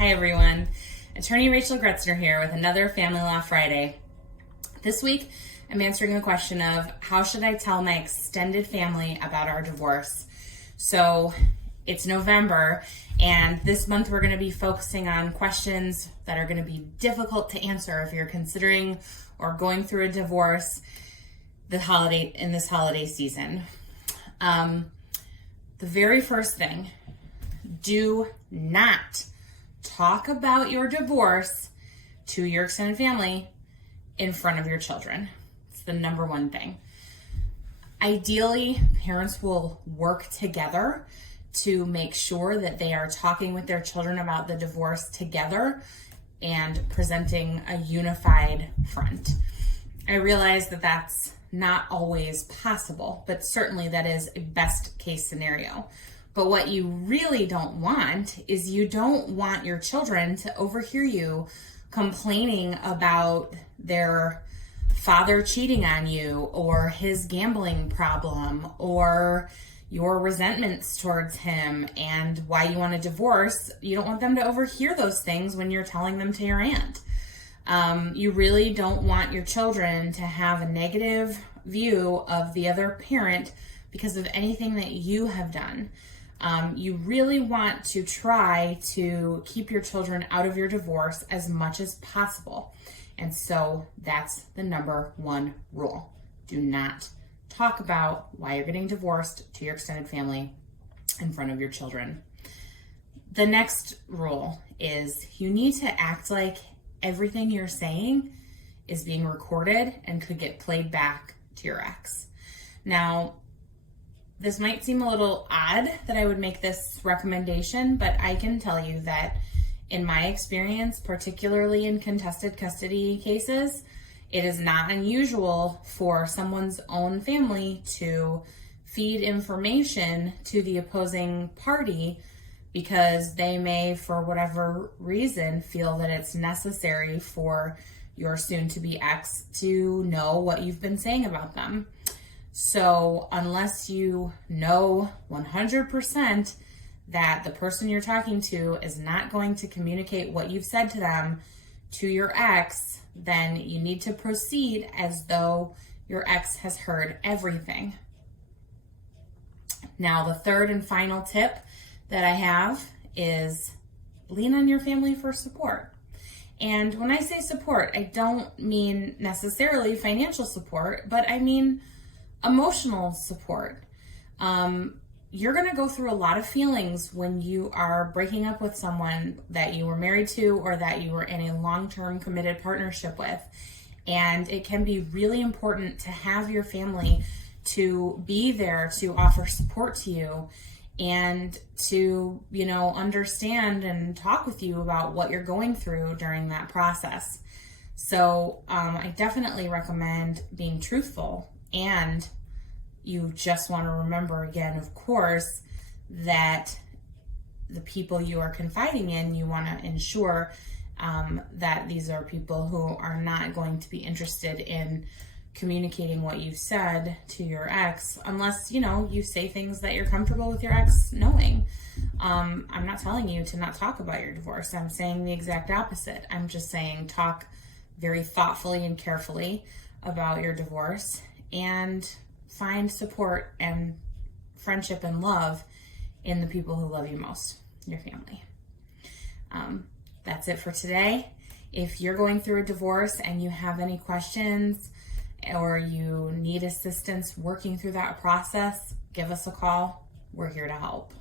Hi everyone, Attorney Rachel Gretzner here with another Family Law Friday. This week, I'm answering the question of how should I tell my extended family about our divorce? So it's November, and this month we're going to be focusing on questions that are going to be difficult to answer if you're considering or going through a divorce this holiday season. The very first thing, do not talk about your divorce to your extended family in front of your children. It's the number one thing. Ideally, parents will work together to make sure that they are talking with their children about the divorce together and presenting a unified front. I realize that that's not always possible, but certainly that is a best case scenario. But what you really don't want is you don't want your children to overhear you complaining about their father cheating on you or his gambling problem or your resentments towards him and why you want a divorce. You don't want them to overhear those things when you're telling them to your aunt. You really don't want your children to have a negative view of the other parent because of anything that you have done. You really want to try to keep your children out of your divorce as much as possible. And so that's the number one rule. Do not talk about why you're getting divorced to your extended family in front of your children. The next rule is you need to act like everything you're saying is being recorded and could get played back to your ex. Now, this might seem a little odd that I would make this recommendation, but I can tell you that in my experience, particularly in contested custody cases, it is not unusual for someone's own family to feed information to the opposing party because they may, for whatever reason, feel that it's necessary for your soon-to-be ex to know what you've been saying about them. So unless you know 100% that the person you're talking to is not going to communicate what you've said to them to your ex, then you need to proceed as though your ex has heard everything. Now, the third and final tip that I have is lean on your family for support. And when I say support, I don't mean necessarily financial support, but I mean emotional support. You're going to go through a lot of feelings when you are breaking up with someone that you were married to or that you were in a long-term committed partnership with. And it can be really important to have your family to be there to offer support to you and to, understand and talk with you about what you're going through during that process. So I definitely recommend being truthful, and you just want to remember again, of course, that the people you are confiding in, you want to ensure that these are people who are not going to be interested in communicating what you've said to your ex unless, you say things that you're comfortable with your ex knowing. I'm not telling you to not talk about your divorce. I'm saying the exact opposite. I'm just saying talk very thoughtfully and carefully about your divorce and find support and friendship and love in the people who love you most, your family. That's it for today. If you're going through a divorce and you have any questions or you need assistance working through that process, give us a call. We're here to help.